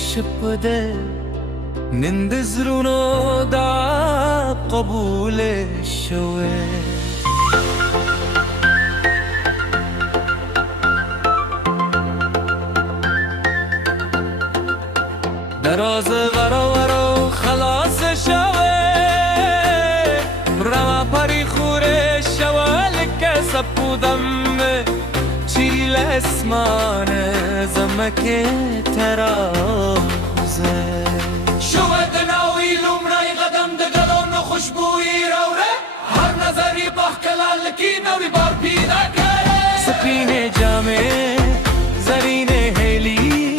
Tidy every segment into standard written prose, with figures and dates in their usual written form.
شبده نندزرونو دا قبول شوه دراز ورا خلاص شوه رما پری خوره شوه لکه سپودم چیل اسمان زمک ترازه شوه دناوی لومنای قدم دگلون خوشبویی روره هر نظری بخکلال لکی نوی بار پیدا کره سپین جامه زرین هیلی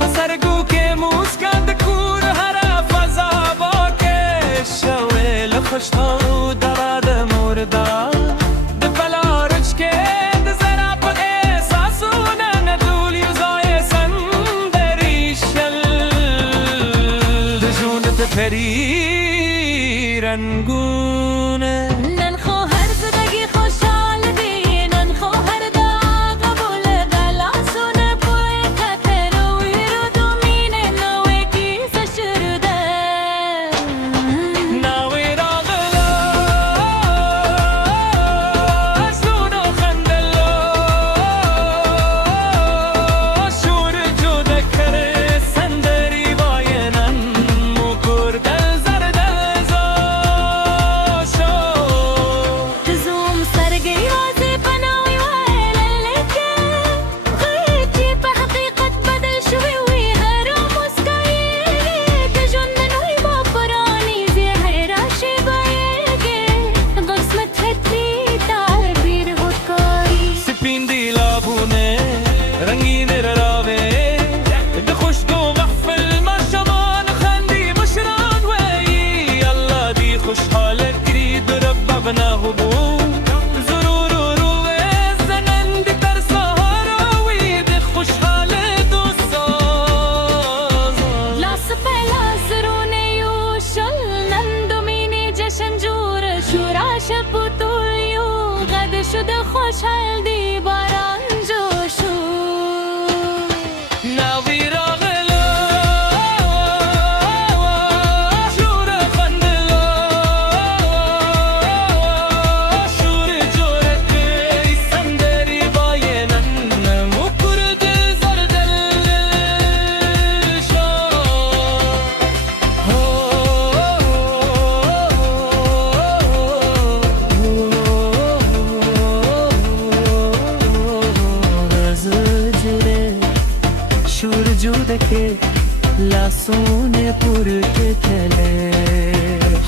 پسرگو که موسکند کور هر فضا با که شوه لخشتاو دراد مردا دپلا رچ که دزرا پا احساسونه ندول یوزای سندری شل دجون دپری رنگونه شده خوشحال دی باران جوشو ناوی راغلا شور خندلا شور جورت سندری باینن مکرد زردل شو شور جوده که لاسونه پر که تله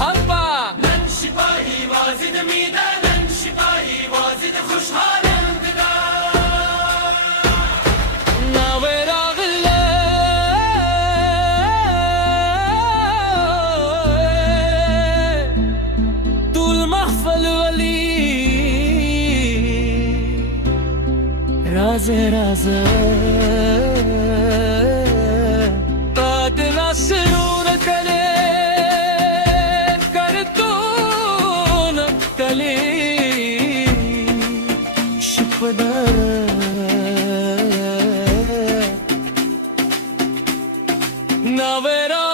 حلبا نن شپاهی وازید میده نن شپاهی وازید خوشحالم بده ناوی راغله طول محفل ولی رازه رازه سرور تلین کردون تلین شپدر ناویرا